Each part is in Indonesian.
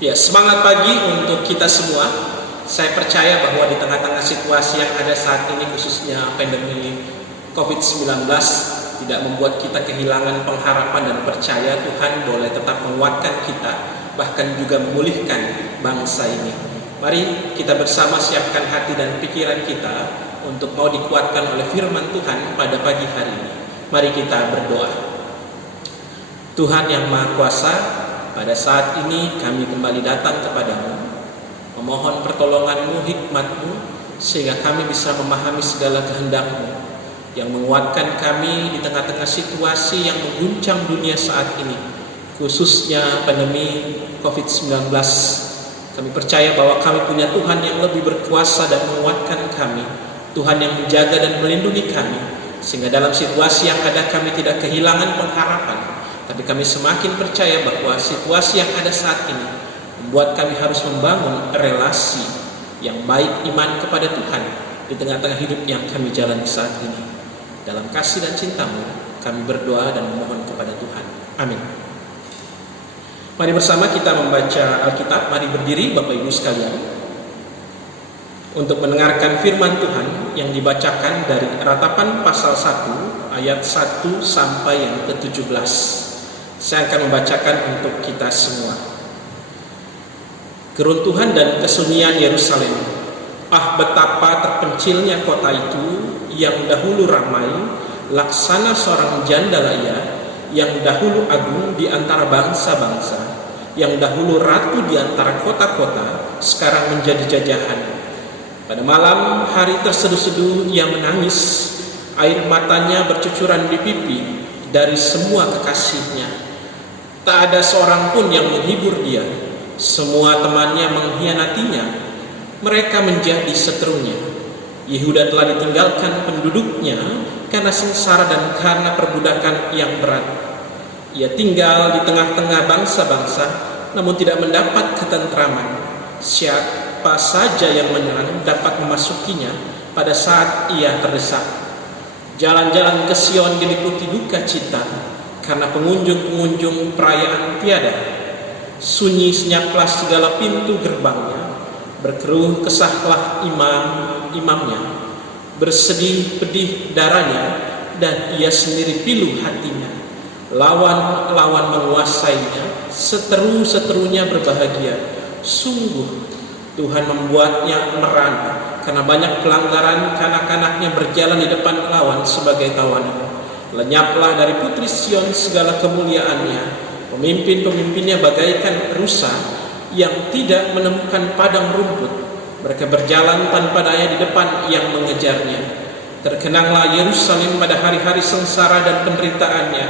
Ya, semangat pagi untuk kita semua. Saya percaya bahwa di tengah-tengah situasi yang ada saat ini, khususnya pandemi COVID-19, tidak membuat kita kehilangan pengharapan dan percaya Tuhan boleh tetap menguatkan kita, bahkan juga memulihkan bangsa ini. Mari kita bersama siapkan hati dan pikiran kita untuk mau dikuatkan oleh firman Tuhan pada pagi hari ini. Mari kita berdoa. Tuhan yang Maha Kuasa, pada saat ini kami kembali datang kepadamu, memohon pertolonganmu, hikmatmu, sehingga kami bisa memahami segala kehendakmu yang menguatkan kami di tengah-tengah situasi yang mengguncang dunia saat ini, khususnya pandemi COVID-19. Kami percaya bahwa kami punya Tuhan yang lebih berkuasa dan menguatkan kami, Tuhan yang menjaga dan melindungi kami, sehingga dalam situasi yang ada kami tidak kehilangan pengharapan. Tapi kami semakin percaya bahwa situasi yang ada saat ini membuat kami harus membangun relasi yang baik, iman kepada Tuhan di tengah-tengah hidup yang kami jalani saat ini. Dalam kasih dan cintamu kami berdoa dan memohon kepada Tuhan. Amin. Mari bersama kita membaca Alkitab. Mari berdiri Bapak Ibu sekalian untuk mendengarkan firman Tuhan yang dibacakan dari Ratapan pasal 1 ayat 1 sampai yang ke-17. Saya akan membacakan untuk kita semua. Keruntuhan dan kesunyian Yerusalem. Ah, betapa terpencilnya kota itu yang dahulu ramai, laksana seorang janda ia, yang dahulu agung di antara bangsa-bangsa, yang dahulu ratu di antara kota-kota, sekarang menjadi jajahan. Pada malam hari terseduh-seduh ia menangis, air matanya bercucuran di pipi dari semua kekasihnya. Tak ada seorang pun yang menghibur dia. Semua temannya mengkhianatinya. Mereka menjadi seterunya. Yehuda telah ditinggalkan penduduknya karena sengsara dan karena perbudakan yang berat. Ia tinggal di tengah-tengah bangsa-bangsa, namun tidak mendapat ketentraman. Siapa saja yang menyerang dapat memasukinya pada saat ia terdesak. Jalan-jalan ke Sion diliputi duka cita, karena pengunjung-pengunjung perayaan tiada. Sunyi senyaplah segala pintu gerbangnya, berkeruh kesahlah imamnya, bersedih pedih darahnya, dan ia sendiri pilu hatinya. Lawan-lawan menguasainya, seteru-seterunya berbahagia. Sungguh Tuhan membuatnya merana, karena banyak pelanggaran kanak-kanaknya berjalan di depan lawan sebagai tawanan. Lenyaplah dari putri Sion segala kemuliaannya. Pemimpin-pemimpinnya bagaikan rusa yang tidak menemukan padang rumput. Mereka berjalan tanpa daya di depan yang mengejarnya. Terkenanglah Yerusalem pada hari-hari sengsara dan penderitaannya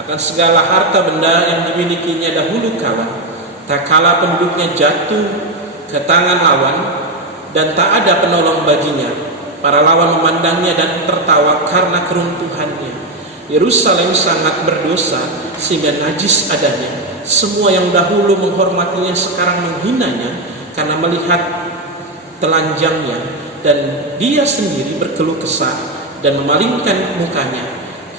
akan segala harta benda yang dimilikinya dahulu kala. Tak kala penduduknya jatuh ke tangan lawan dan tak ada penolong baginya. Para lawan memandangnya dan tertawa karena keruntuhannya. Yerusalem sangat berdosa sehingga najis adanya. Semua yang dahulu menghormatinya sekarang menghinanya karena melihat telanjangnya, dan dia sendiri berkeluh kesah dan memalingkan mukanya.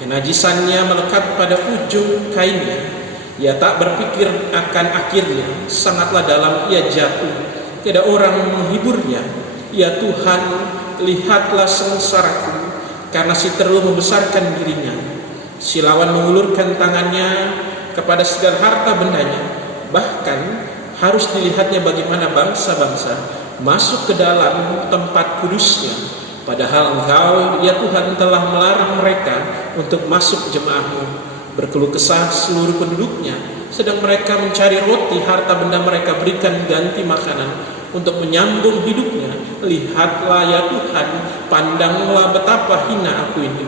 Kenajisannya melekat pada ujung kainnya. Ia tak berpikir akan akhirnya, sangatlah dalam ia jatuh. Tidak orang menghiburnya. Ya Tuhan, lihatlah sengsaraku, karena si teru membesarkan dirinya. Si lawan mengulurkan tangannya kepada segala harta bendanya. Bahkan harus dilihatnya bagaimana bangsa-bangsa masuk ke dalam tempat kudusnya. Padahal Engkau, ya Tuhan, telah melarang mereka untuk masuk jemaah-Mu. Berkeluh kesah seluruh penduduknya, sedang mereka mencari roti, harta benda mereka berikan ganti makanan untuk menyambung hidupnya. Lihatlah ya Tuhan, pandanglah betapa hina aku ini.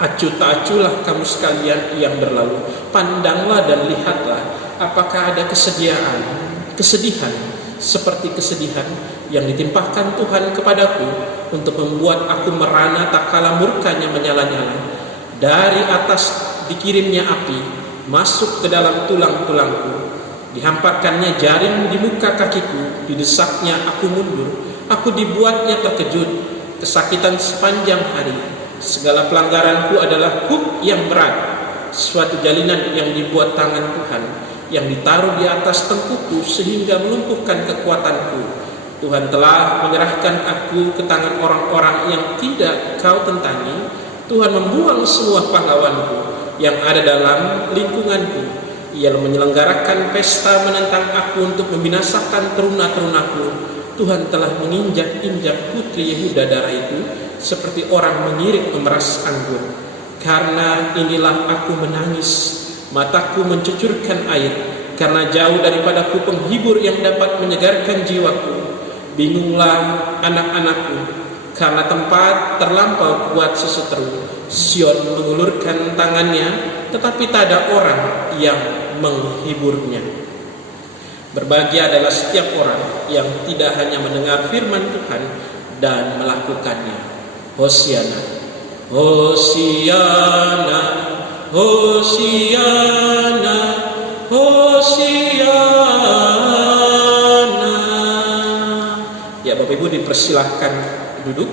Acuh tak acuhlah kamu sekalian yang berlalu. Pandanglah dan lihatlah, apakah ada kesedihan seperti kesedihan yang ditimpahkan Tuhan kepadaku untuk membuat aku merana tak kala murkanya menyala-nyala. Dari atas dikirimnya api masuk ke dalam tulang-tulangku. Dihamparkannya jaring di muka kakiku, didesaknya aku mundur. Aku dibuatnya terkejut, kesakitan sepanjang hari. Segala pelanggaranku adalah kuk yang berat, suatu jalinan yang dibuat tangan Tuhan. yang ditaruh di atas tengkuku sehingga melumpuhkan kekuatanku. Tuhan telah menyerahkan aku ke tangan orang-orang yang tidak kau tentangi. Tuhan membuang semua pahlawanku yang ada dalam lingkunganku. Ia menyelenggarakan pesta menentang aku untuk membinasakan teruna-terunaku. Tuhan telah menginjak-injak putri Yehuda darah itu seperti orang mengirik pemeras anggur. Karena inilah aku menangis, mataku mencucurkan air, karena jauh daripadaku penghibur yang dapat menyegarkan jiwaku. Bingunglah anak-anakku, karena tempat terlampau kuat seseteru. Sion mengulurkan tangannya, tetapi tak ada orang yang menghiburnya. Berbahagia adalah setiap orang yang tidak hanya mendengar firman Tuhan dan melakukannya. Hosiana, Hosiana, Hosiana, Hosiana. Ya, Bapak Ibu dipersilahkan duduk.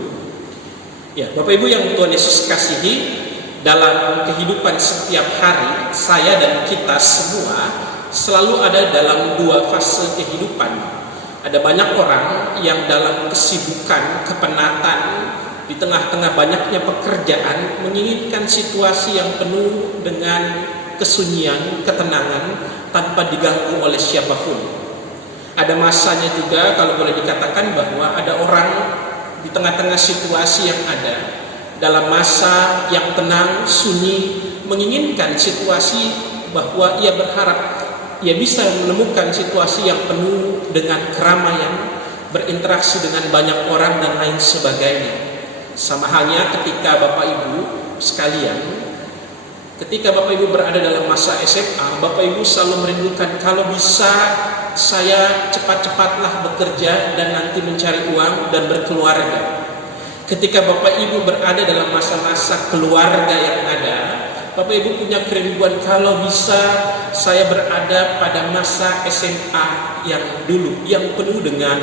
Ya, Bapak Ibu yang Tuhan Yesus kasihi, dalam kehidupan setiap hari saya dan kita semua selalu ada dalam dua fase kehidupan. Ada banyak orang yang dalam kesibukan, kepenatan, di tengah-tengah banyaknya pekerjaan, menginginkan situasi yang penuh dengan kesunyian, ketenangan, tanpa diganggu oleh siapapun. Ada masanya juga, kalau boleh dikatakan, bahwa ada orang di tengah-tengah situasi yang ada, dalam masa yang tenang, sunyi, menginginkan situasi bahwa ia berharap ia bisa menemukan situasi yang penuh dengan keramaian, berinteraksi dengan banyak orang dan lain sebagainya. Sama halnya ketika Bapak Ibu sekalian, ketika Bapak Ibu berada dalam masa SMA, Bapak Ibu selalu merindukan kalau bisa saya cepat-cepatlah bekerja dan nanti mencari uang dan berkeluarga. Ketika Bapak Ibu berada dalam masa-masa keluarga yang ada, Bapak Ibu punya kerinduan kalau bisa saya berada pada masa SMA yang dulu, yang penuh dengan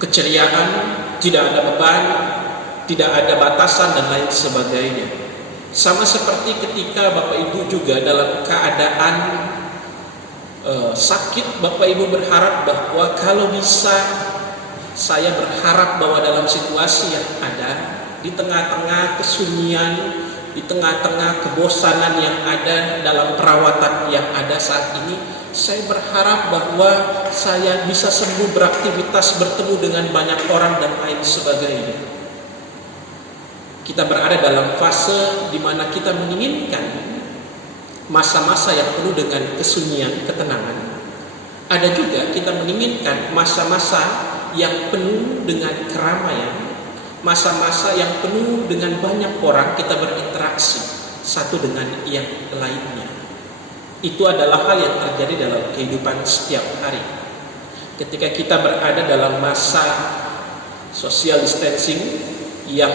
keceriaan, tidak ada beban, tidak ada batasan dan lain sebagainya. Sama seperti ketika Bapak Ibu juga dalam keadaan sakit, Bapak Ibu berharap bahwa kalau bisa saya berharap bahwa dalam situasi yang ada, di tengah-tengah kesunyian, di tengah-tengah kebosanan yang ada dalam perawatan yang ada saat ini, saya berharap bahwa saya bisa sembuh, beraktivitas, bertemu dengan banyak orang dan lain sebagainya. Kita berada dalam fase di mana kita menginginkan masa-masa yang penuh dengan kesunyian, ketenangan. Ada juga kita menginginkan masa-masa yang penuh dengan keramaian, masa-masa yang penuh dengan banyak orang kita berinteraksi satu dengan yang lainnya. Itu adalah hal yang terjadi dalam kehidupan setiap hari. Ketika kita berada dalam masa social distancing yang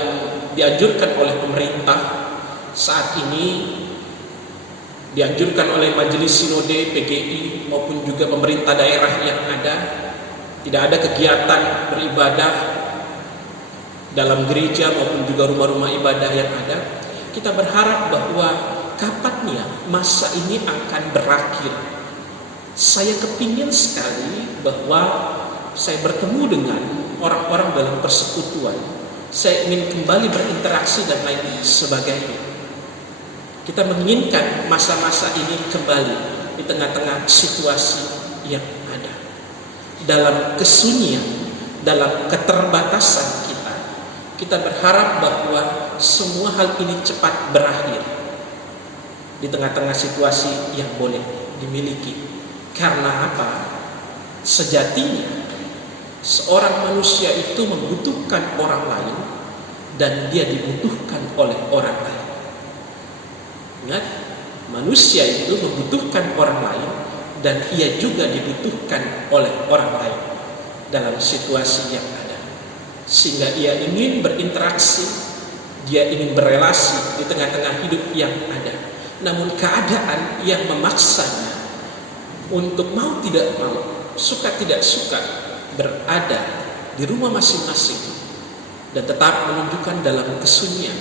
dianjurkan oleh pemerintah saat ini, dianjurkan oleh Majelis Sinode PGI maupun juga pemerintah daerah yang ada, tidak ada kegiatan beribadah dalam gereja maupun juga rumah-rumah ibadah yang ada. Kita berharap bahwa kapannya masa ini akan berakhir. Saya kepingin sekali bahwa saya bertemu dengan orang-orang dalam persekutuan. Saya ingin kembali berinteraksi dan lain sebagainya. Kita menginginkan masa-masa ini kembali di tengah-tengah situasi yang ada. Dalam kesunyian, dalam keterbatasan kita berharap bahwa semua hal ini cepat berakhir di tengah-tengah situasi yang boleh dimiliki. Karena apa? Sejatinya seorang manusia itu membutuhkan orang lain dan dia dibutuhkan oleh orang lain. Ingat, manusia itu membutuhkan orang lain dan ia juga dibutuhkan oleh orang lain dalam situasi yang ada. Sehingga ia ingin berinteraksi, dia ingin berelasi di tengah-tengah hidup yang ada. Namun keadaan yang memaksanya untuk mau tidak mau, suka tidak suka, berada di rumah masing-masing dan tetap menunjukkan dalam kesunyian.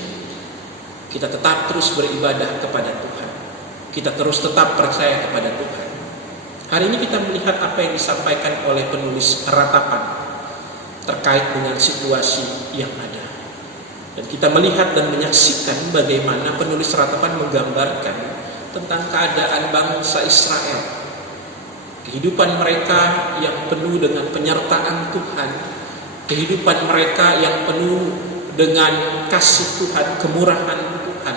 Kita tetap terus beribadah kepada Tuhan. kita terus tetap percaya kepada Tuhan. Hari ini kita melihat apa yang disampaikan oleh penulis Ratapan terkait dengan situasi yang ada. Dan kita melihat dan menyaksikan bagaimana penulis Ratapan menggambarkan tentang keadaan bangsa Israel. Kehidupan mereka yang penuh dengan penyertaan Tuhan, kehidupan mereka yang penuh dengan kasih Tuhan, kemurahan Tuhan,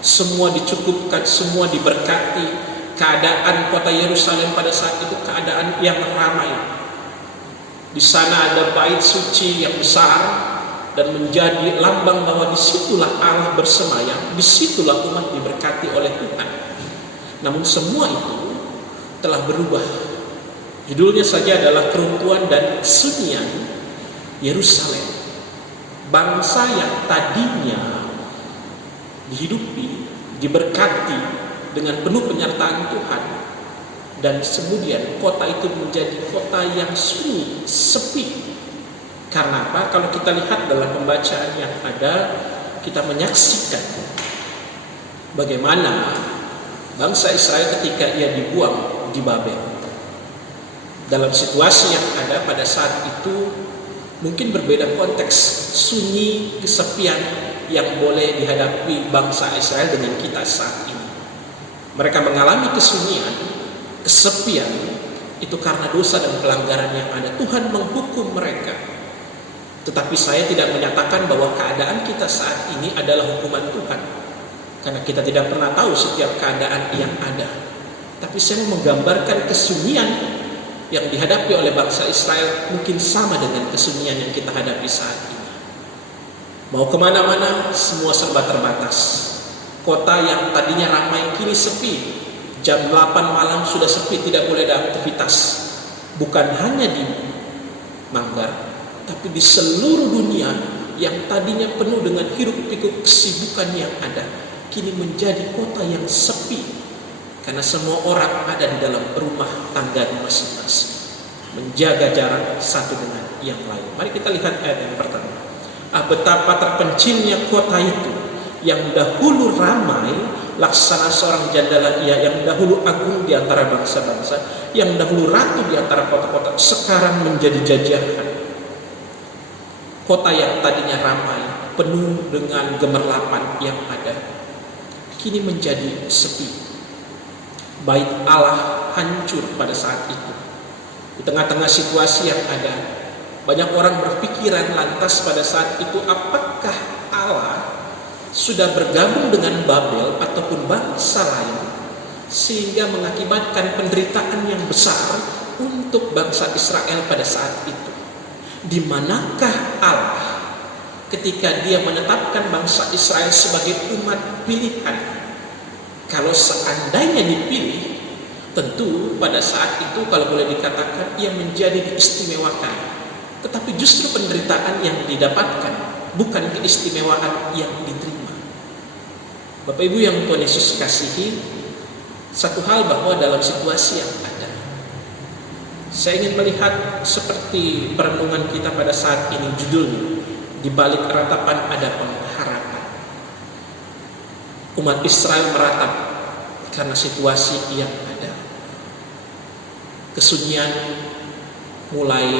semua dicukupkan, semua diberkati. Keadaan kota Yerusalem pada saat itu keadaan yang ramai. Di sana ada bait suci yang besar dan menjadi lambang bahwa disitulah Allah bersemayam, disitulah umat diberkati oleh Tuhan. Namun semua itu telah berubah. Judulnya saja adalah keruntuhan dan kesunyian Yerusalem. Bangsa yang tadinya dihidupi, diberkati dengan penuh penyertaan Tuhan, dan kemudian kota itu menjadi kota yang sunyi, sepi. Karena apa? Kalau kita lihat dalam pembacaan yang ada, kita menyaksikan bagaimana bangsa Israel ketika ia dibuang di Babel. Dalam situasi yang ada pada saat itu mungkin berbeda konteks, sunyi, kesepian yang boleh dihadapi bangsa Israel dengan kita saat ini. Mereka mengalami kesunyian, kesepian, itu karena dosa dan pelanggaran yang ada. Tuhan menghukum mereka. Tetapi saya tidak menyatakan bahwa keadaan kita saat ini adalah hukuman Tuhan, karena kita tidak pernah tahu setiap keadaan yang ada. Tapi saya mau menggambarkan kesunyian yang dihadapi oleh bangsa Israel mungkin sama dengan kesunyian yang kita hadapi saat ini. Mau kemana-mana, semua serba terbatas. Kota yang tadinya ramai kini sepi. Jam 8 malam sudah sepi, tidak boleh ada aktivitas. Bukan hanya di Manggar, tapi di seluruh dunia yang tadinya penuh dengan hiruk-pikuk kesibukan yang ada, kini menjadi kota yang sepi. Karena semua orang ada di dalam rumah tangga masing-masing, menjaga jarak satu dengan yang lain. Mari kita lihat ayat yang pertama. Betapa terpencilnya kota itu, yang dahulu ramai laksana seorang jandala ia, yang dahulu agung di antara bangsa-bangsa, yang dahulu ratu di antara kota-kota, sekarang menjadi jajahan. Kota yang tadinya ramai, penuh dengan gemerlapan yang ada, kini menjadi sepi. Bait Allah hancur pada saat itu. Di tengah-tengah situasi yang ada, banyak orang berpikiran lantas pada saat itu, apakah Allah sudah bergabung dengan Babel ataupun bangsa lain sehingga mengakibatkan penderitaan yang besar untuk bangsa Israel pada saat itu? Di manakah Allah ketika dia menetapkan bangsa Israel sebagai umat pilihan? Kalau seandainya dipilih, tentu pada saat itu kalau boleh dikatakan ia menjadi diistimewakan. Tetapi justru penderitaan yang didapatkan, bukan keistimewaan yang diterima. Bapak Ibu yang Tuhan Yesus kasihi, satu hal bahwa dalam situasi yang ada, saya ingin melihat seperti perenungan kita pada saat ini, judulnya di balik ratapan ada pengharapan. Umat Israel meratap karena situasi yang ada. Kesunyian mulai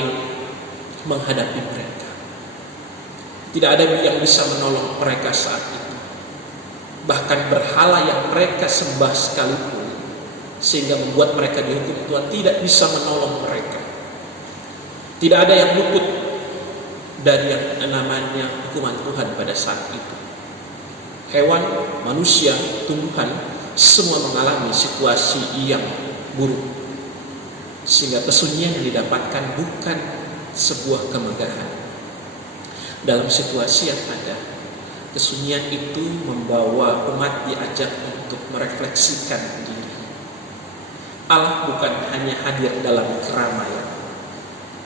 menghadapi mereka. Tidak ada yang bisa menolong mereka saat itu. Bahkan berhala yang mereka sembah sekalipun, sehingga membuat mereka dihukum Tuhan, tidak bisa menolong mereka. Tidak ada yang luput dari yang namanya hukuman Tuhan pada saat itu. Hewan, manusia, tumbuhan, semua mengalami situasi yang buruk. Sehingga kesunyian yang didapatkan bukan sebuah kemegahan. Dalam situasi yang ada, kesunyian itu membawa umat diajak untuk merefleksikan diri. Allah bukan hanya hadir dalam keramaian.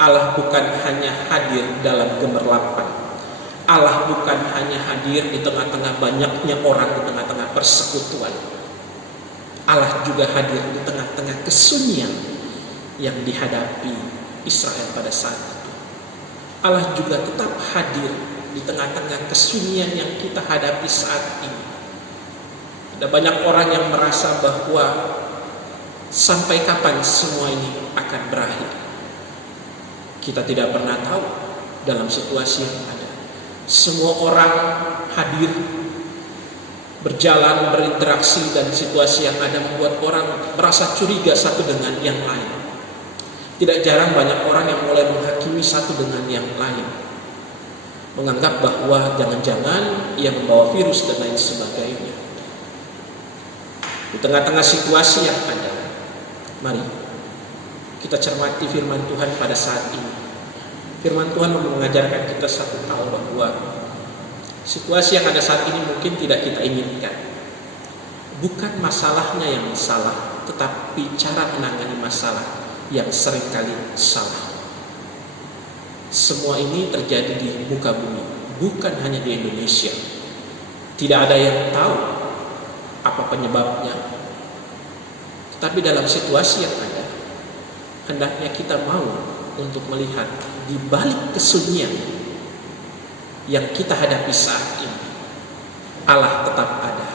Allah bukan hanya hadir dalam gemerlapan. Allah bukan hanya hadir di tengah-tengah banyaknya orang, di tengah-tengah persekutuan. Allah juga hadir di tengah-tengah kesunyian yang dihadapi Israel pada saat itu. Allah juga tetap hadir di tengah-tengah kesunyian yang kita hadapi saat ini. Ada banyak orang yang merasa bahwa sampai kapan semua ini akan berakhir. Kita tidak pernah tahu dalam situasi yang ada. Semua orang hadir, berjalan, berinteraksi, dan situasi yang ada membuat orang merasa curiga satu dengan yang lain. Tidak jarang banyak orang yang mulai menghakimi satu dengan yang lain, menganggap bahwa jangan-jangan ia membawa virus dan lain sebagainya. Di tengah-tengah situasi yang ada, mari kita cermati firman Tuhan pada saat ini. Firman Tuhan mengajarkan kita satu hal, bahwa situasi yang ada saat ini mungkin tidak kita inginkan. Bukan masalahnya yang salah, tetapi cara menangani masalah yang seringkali salah. Semua ini terjadi di muka bumi, bukan hanya di Indonesia. Tidak ada yang tahu apa penyebabnya. Tetapi dalam situasi yang ada, hendaknya kita mau untuk melihat di balik kesunyian yang kita hadapi saat ini, Allah tetap ada,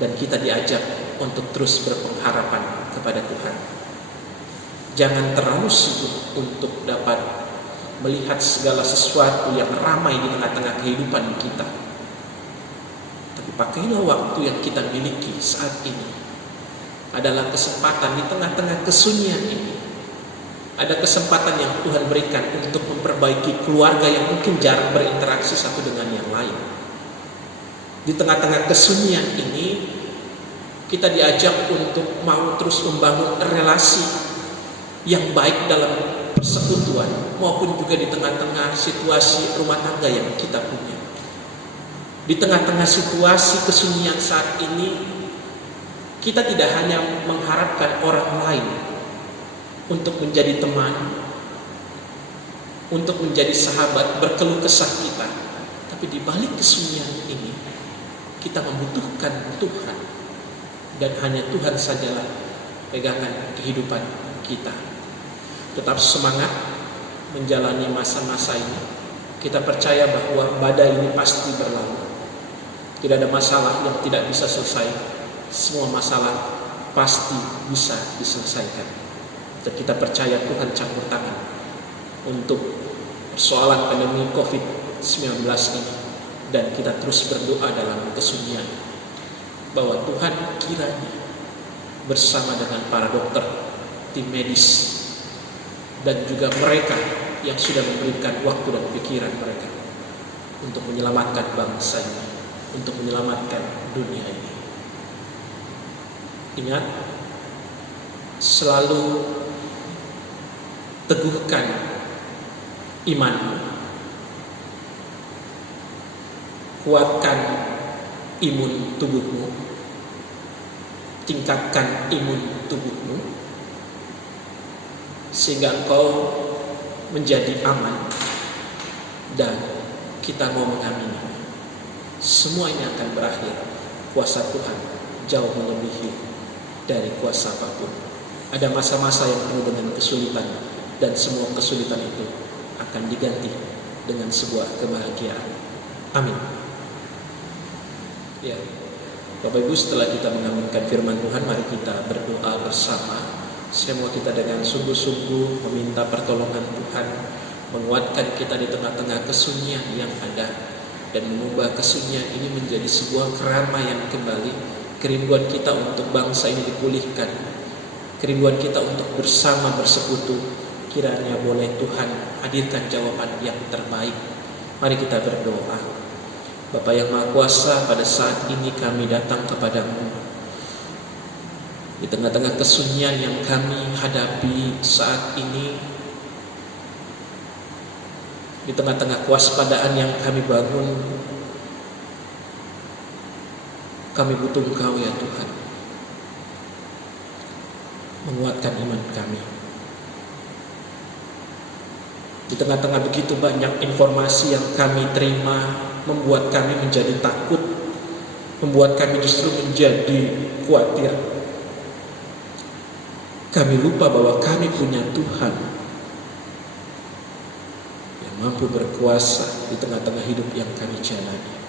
dan kita diajak untuk terus berpengharapan kepada Tuhan. Jangan terlalu sibuk untuk dapat melihat segala sesuatu yang ramai di tengah-tengah kehidupan kita, tapi pakailah waktu yang kita miliki saat ini adalah kesempatan di tengah-tengah kesunyian ini. Ada kesempatan yang Tuhan berikan untuk memperbaiki keluarga yang mungkin jarang berinteraksi satu dengan yang lain. Di tengah-tengah kesunyian ini, kita diajak untuk mau terus membangun relasi yang baik dalam persekutuan, maupun juga di tengah-tengah situasi rumah tangga yang kita punya. Di tengah-tengah situasi kesunyian saat ini, kita tidak hanya mengharapkan orang lain untuk menjadi teman, untuk menjadi sahabat, berkeluh kesah kita, tapi di balik kesunyian ini kita membutuhkan Tuhan, dan hanya Tuhan sajalah pegangan kehidupan kita. Tetap semangat menjalani masa-masa ini. Kita percaya bahwa badai ini pasti berlalu. Tidak ada masalah yang tidak bisa selesai. Semua masalah pasti bisa diselesaikan. Dan kita percaya Tuhan campur tangan untuk persoalan pandemi COVID-19 ini. Dan kita terus berdoa dalam kesunyian bahwa Tuhan kiranya bersama dengan para dokter, tim medis, dan juga mereka yang sudah memberikan waktu dan pikiran mereka untuk menyelamatkan bangsa ini, untuk menyelamatkan dunia ini. Ingat, selalu teguhkan imanmu, kuatkan imun tubuhmu, tingkatkan imun tubuhmu, sehingga engkau menjadi aman. Dan kita mau mengamini semua ini akan berakhir. Kuasa Tuhan jauh melebihi dari kuasa apapun. Ada masa-masa yang penuh dengan kesulitan, dan semua kesulitan itu akan diganti dengan sebuah kebahagiaan. Amin. Ya, Bapak Ibu, setelah kita mengaminkan firman Tuhan, mari kita berdoa bersama. Semua kita dengan sungguh-sungguh meminta pertolongan Tuhan, menguatkan kita di tengah-tengah kesunyian yang ada, dan mengubah kesunyian ini menjadi sebuah keramaian kembali. Kerinduan kita untuk bangsa ini dipulihkan, kerinduan kita untuk bersama bersekutu, kiranya boleh Tuhan hadirkan jawaban yang terbaik. Mari kita berdoa. Bapa yang Maha Kuasa, pada saat ini kami datang kepadamu di tengah-tengah kesunyian yang kami hadapi saat ini, di tengah-tengah kewaspadaan yang kami bangun. Kami butuh Engkau ya Tuhan, menguatkan iman kami. Di tengah-tengah begitu banyak informasi yang kami terima, membuat kami menjadi takut, membuat kami justru menjadi khawatir. Kami lupa bahwa kami punya Tuhan yang mampu berkuasa di tengah-tengah hidup yang kami jalani.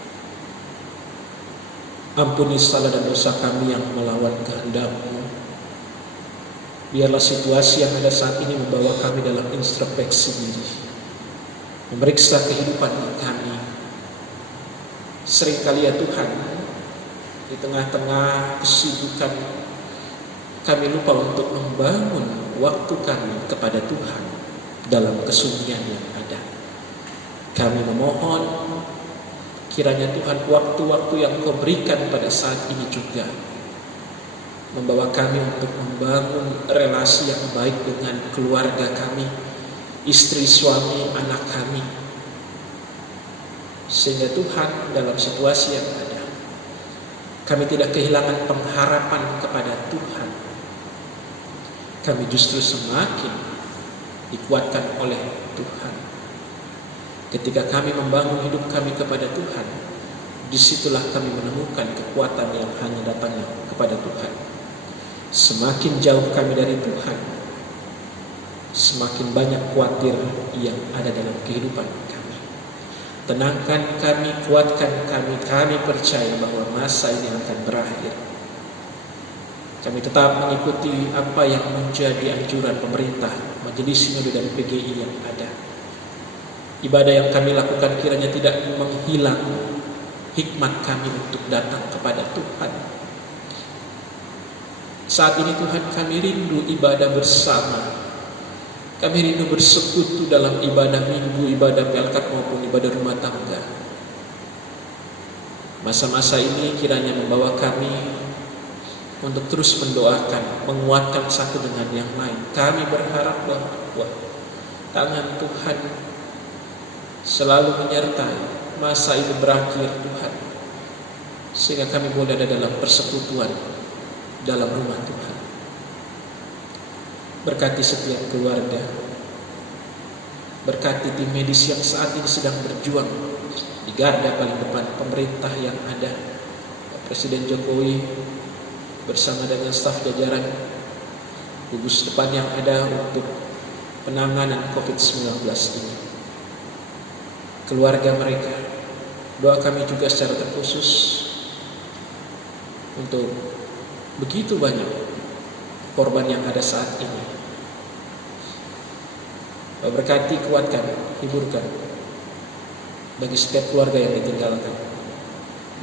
Ampuni salah dan dosa kami yang melawan kehendak-Mu. Biarlah situasi yang ada saat ini membawa kami dalam introspeksi diri, memeriksa kehidupan kami. Seringkali ya Tuhan, di tengah-tengah kesibukan kami lupa untuk membangun waktu kami kepada Tuhan dalam kesunyian yang ada. Kami memohon kiranya Tuhan waktu-waktu yang Kau berikan pada saat ini juga membawa kami untuk membangun relasi yang baik dengan keluarga kami, istri, suami, anak kami. Sehingga Tuhan dalam situasi yang ada, kami tidak kehilangan pengharapan kepada Tuhan. Kami justru semakin dikuatkan oleh Tuhan. Ketika kami membangun hidup kami kepada Tuhan, disitulah kami menemukan kekuatan yang hanya datangnya kepada Tuhan. Semakin jauh kami dari Tuhan, semakin banyak khawatir yang ada dalam kehidupan kami. Tenangkan kami, kuatkan kami. Kami percaya bahwa masa ini akan berakhir. Kami tetap mengikuti apa yang menjadi anjuran pemerintah, Majelis Sinode dan PGI yang ada. Ibadah yang kami lakukan kiranya tidak menghilang hikmat kami untuk datang kepada Tuhan. Saat ini Tuhan, kami rindu ibadah bersama. Kami rindu bersekutu dalam ibadah minggu, ibadah pelkat maupun ibadah rumah tangga. Masa-masa ini kiranya membawa kami untuk terus mendoakan, menguatkan satu dengan yang lain. Kami berharap bahwa tangan Tuhan selalu menyertai masa itu berakhir Tuhan, sehingga kami boleh ada dalam persekutuan dalam rumah Tuhan. Berkati setiap keluarga, berkati tim medis yang saat ini sedang berjuang di garda paling depan, pemerintah yang ada, Presiden Jokowi bersama dengan staf jajaran, gugus depan yang ada untuk penanganan COVID-19 ini. Keluarga mereka, doa kami juga secara terkhusus untuk begitu banyak korban yang ada saat ini. Berkati, kuatkan, hiburkan bagi setiap keluarga yang ditinggalkan,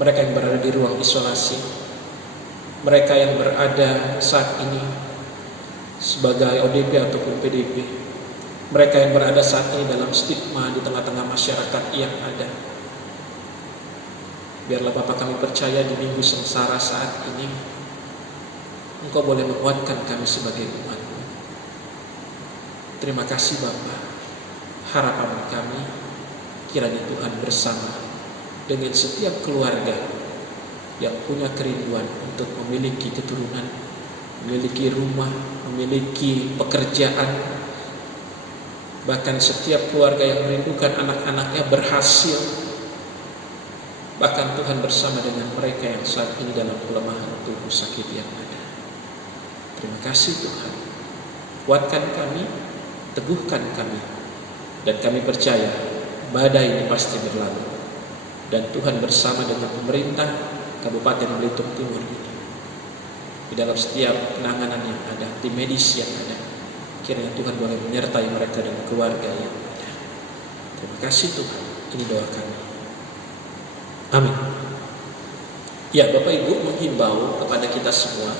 mereka yang berada di ruang isolasi, mereka yang berada saat ini sebagai ODP ataupun PDP, mereka yang berada saat ini dalam stigma di tengah-tengah masyarakat yang ada. Biarlah Bapa kami percaya di minggu sengsara saat ini Engkau boleh menguatkan kami sebagai umat-Mu. Terima kasih Bapa. Harapan kami kiranya Tuhan bersama dengan setiap keluarga yang punya kerinduan untuk memiliki keturunan, memiliki rumah, memiliki pekerjaan. Bahkan setiap keluarga yang merindukan anak-anaknya berhasil. Bahkan Tuhan bersama dengan mereka yang saat ini dalam kelemahan tubuh sakit yang ada. Terima kasih Tuhan. Kuatkan kami, teguhkan kami, dan kami percaya badai ini pasti berlalu. Dan Tuhan bersama dengan pemerintah Kabupaten Belitung Timur ini, di dalam setiap penanganan yang ada, tim medis yang ada, kiranya Tuhan boleh menyertai mereka dan keluarga yang ada. Terima kasih Tuhan. Ini doa kami. Amin. Ya, Bapak Ibu menghimbau kepada kita semua.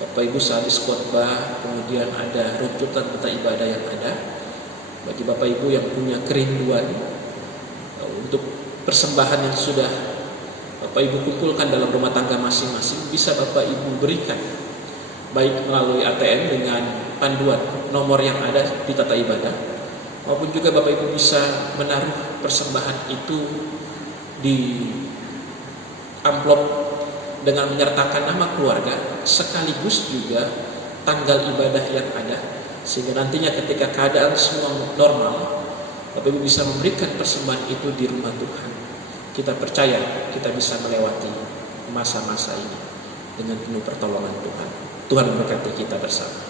Bapak Ibu sehabis khotbah, kemudian ada runtutan tata ibadah yang ada. Bagi Bapak Ibu yang punya kerinduan untuk persembahan yang sudah Bapak Ibu kumpulkan dalam rumah tangga masing-masing, bisa Bapak Ibu berikan, baik melalui ATM dengan panduan nomor yang ada di tata ibadah, maupun juga Bapak Ibu bisa menaruh persembahan itu di amplop dengan menyertakan nama keluarga sekaligus juga tanggal ibadah yang ada, sehingga nantinya ketika keadaan semua normal, Bapak Ibu bisa memberikan persembahan itu di rumah Tuhan. Kita percaya kita bisa melewati masa-masa ini dengan penuh pertolongan Tuhan. Tuhan memberkati kita bersama.